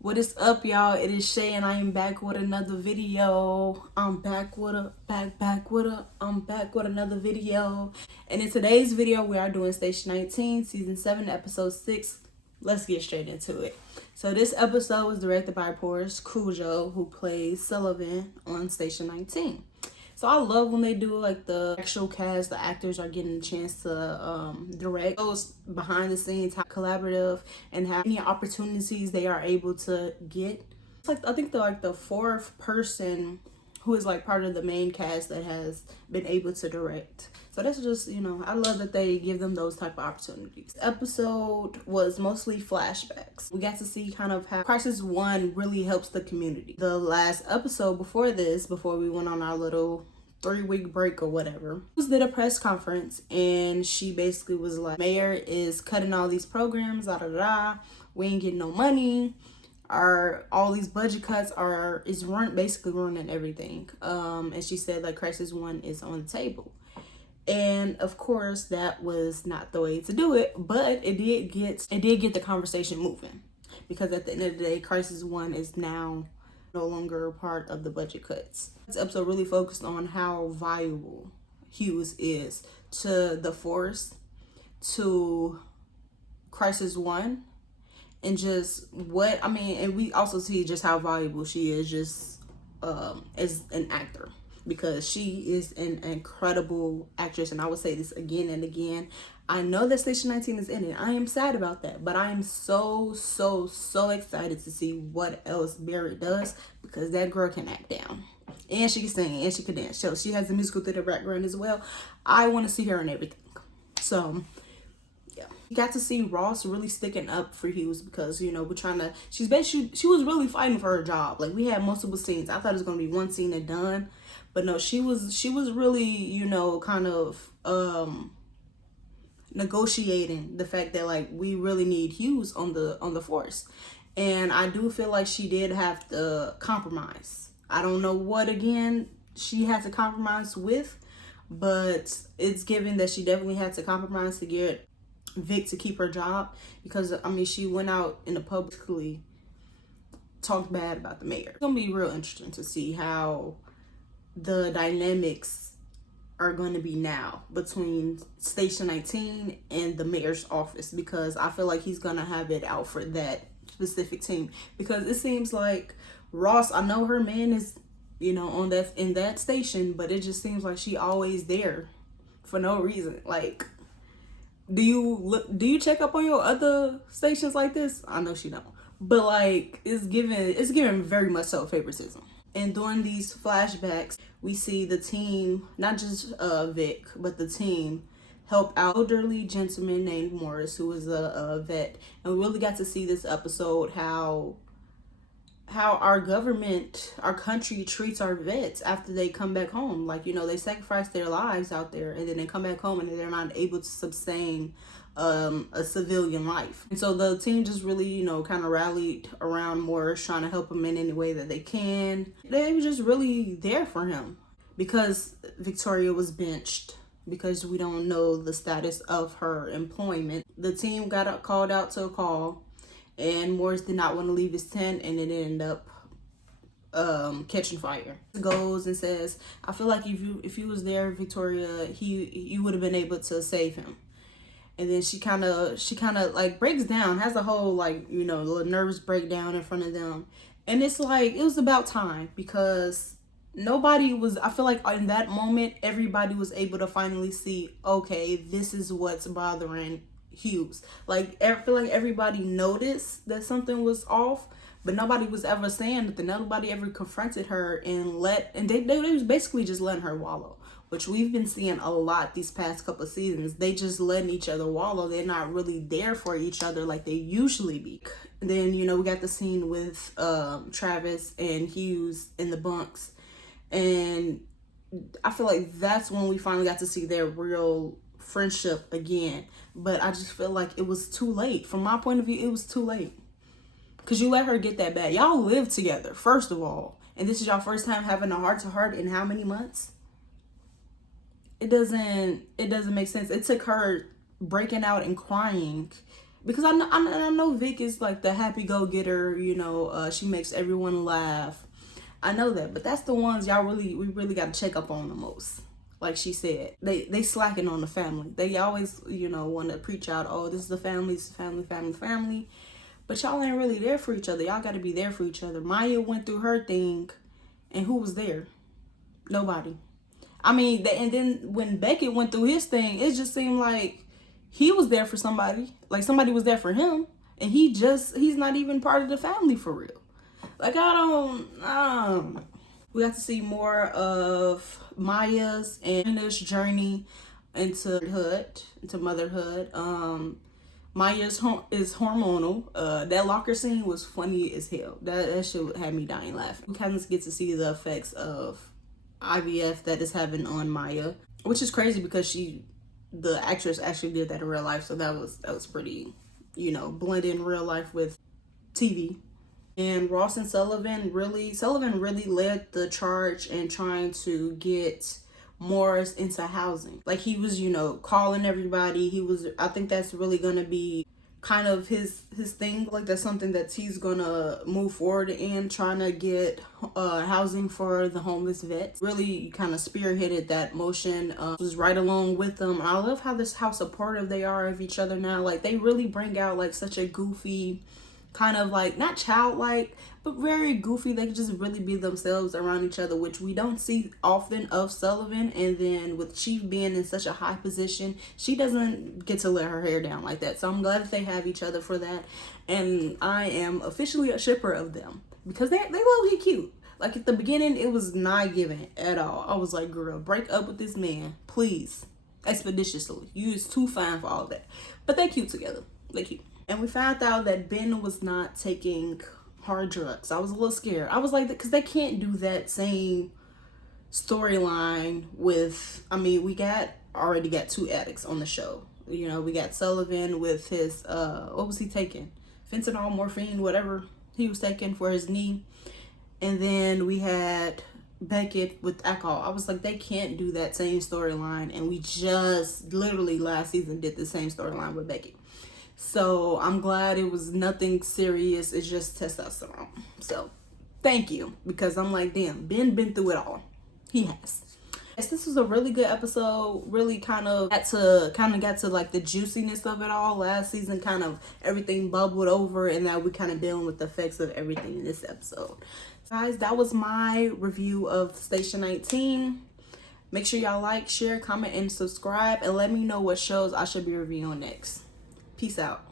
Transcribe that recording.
What is up, y'all? It is Shay and I am back with another video. I'm back with another video. And in today's video, we are doing Station 19, Season 7, Episode 6. Let's get straight into it. So this episode was directed by Boris Cujo, who plays Sullivan on Station 19. So I love when they do like the actual cast, the actors are getting a chance to direct those behind the scenes, how collaborative and how many opportunities they are able to get. It's like I think the fourth person who is like part of the main cast that has been able to direct. So that's just, I love that they give them those type of opportunities. The episode was mostly flashbacks. We got to see kind of how Crisis 1 really helps the community. The last episode before this, before we went on our little 3-week break or whatever, did a press conference and she basically was like, Mayor is cutting all these programs, we ain't getting no money. All these budget cuts is basically ruining everything. And she said like Crisis 1 is on the table. And of course that was not the way to do it, but it did get the conversation moving, because at the end of the day, Crisis 1 is now no longer a part of the budget cuts. This episode really focused on how valuable Hughes is to the Force, to Crisis 1, and just and we also see just how valuable she is just as an actor, because she is an incredible actress. And I would say this again and again. I know that Station 19 is in it. I am sad about that, but I am so excited to see what else Barrett does, because that girl can act down. And she can sing, and she can dance. So she has a musical theater background as well. I want to see her in everything. So, yeah. You got to see Ross really sticking up for Hughes, because, she was really fighting for her job. Like, we had multiple scenes. I thought it was going to be one scene and done. But no, she was really, kind of negotiating the fact that like we really need Hughes on the Force. And I do feel like she did have to compromise. I don't know what again she had to compromise with, but it's given that she definitely had to compromise to get Vic to keep her job, because she went out in the publicly talked bad about the mayor. It's gonna be real interesting to see how the dynamics are going to be now between Station 19 and the mayor's office, because I feel like he's going to have it out for that specific team. Because it seems like Ross, I know her man is, in that station, but it just seems like she always there for no reason. Like, do you check up on your other stations like this? I know she don't. But like, it's given very much so favoritism. And during these flashbacks, we see the team, not just Vic, but the team help out an elderly gentleman named Morris, who is a vet. And we really got to see this episode how our government, our country treats our vets after they come back home. Like, they sacrifice their lives out there, and then they come back home and they're not able to sustain a civilian life. And so the team just really, kind of rallied around Morris, trying to help him in any way that they can. They were just really there for him, because Victoria was benched, because we don't know the status of her employment. The team got called out to a call, and Morris did not want to leave his tent, and it ended up catching fire. He goes and says, I feel like if you was there, Victoria, you would have been able to save him. And then she kind of like breaks down, has a whole like, little nervous breakdown in front of them. And it's like, it was about time, because I feel like in that moment, everybody was able to finally see, okay, this is what's bothering Hughes. Like, I feel like everybody noticed that something was off, but nobody was ever saying that. Nobody ever confronted her and they was basically just letting her wallow, which we've been seeing a lot these past couple of seasons. They just letting each other wallow. They're not really there for each other like they usually be. And then, we got the scene with Travis and Hughes in the bunks. And I feel like that's when we finally got to see their real friendship again. But I just feel like it was too late. From my point of view, it was too late. Because you let her get that bad. Y'all live together, first of all. And this is y'all first time having a heart-to-heart in how many months? It doesn't make sense. It took her breaking out and crying because I know Vic is like the happy go-getter, you know, she makes everyone laugh. I know that, but that's the ones we really got to check up on the most. Like she said, they slacking on the family. They always, you know, want to preach out, oh, this is the family, this is family, family, family. But y'all ain't really there for each other. Y'all got to be there for each other. Maya went through her thing, and who was there? Nobody. I mean, and then when Beckett went through his thing, it just seemed like he was there for somebody. Like somebody was there for him, and he's not even part of the family for real. Like we got to see more of Maya's and this journey into motherhood. Maya's is hormonal. That locker scene was funny as hell. That shit had me dying laughing. We kind of get to see the effects of IVF that is having on Maya, which is crazy because the actress actually did that in real life. So that was pretty, you know, blend in real life with TV. And Ross and Sullivan really led the charge in trying to get Morris into housing. Like he was, you know, calling everybody. I think that's really gonna be kind of his thing. Like that's something that he's gonna move forward in, trying to get housing for the homeless vets. Really kind of spearheaded that motion. Was right along with them. I love how supportive they are of each other now. Like they really bring out like such a goofy, kind of like not childlike, but very goofy. They can just really be themselves around each other, which we don't see often of Sullivan. And then with Chief being in such a high position, she doesn't get to let her hair down like that. So I'm glad that they have each other for that. And I am officially a shipper of them because they low-key cute. Like at the beginning, it was not given at all. I was like, girl, break up with this man, please, expeditiously. You is too fine for all that. But they cute together. They cute. And we found out that Ben was not taking hard drugs. I was a little scared. I was like, because they can't do that same storyline with, I mean, we already got two addicts on the show. You know, we got Sullivan with his, what was he taking? Fentanyl, morphine, whatever he was taking for his knee. And then we had Beckett with alcohol. I was like, they can't do that same storyline. And we just literally last season did the same storyline with Beckett. So I'm glad it was nothing serious. It's just testosterone. So thank you, because I'm like, damn, Ben been through it all. He has. Yes, this was a really good episode. Really kind of got to like the juiciness of it all. Last season, kind of everything bubbled over, and now we kind of dealing with the effects of everything in this episode. Guys, that was my review of Station 19. Make sure y'all like, share, comment, and subscribe, and let me know what shows I should be reviewing next. Peace out.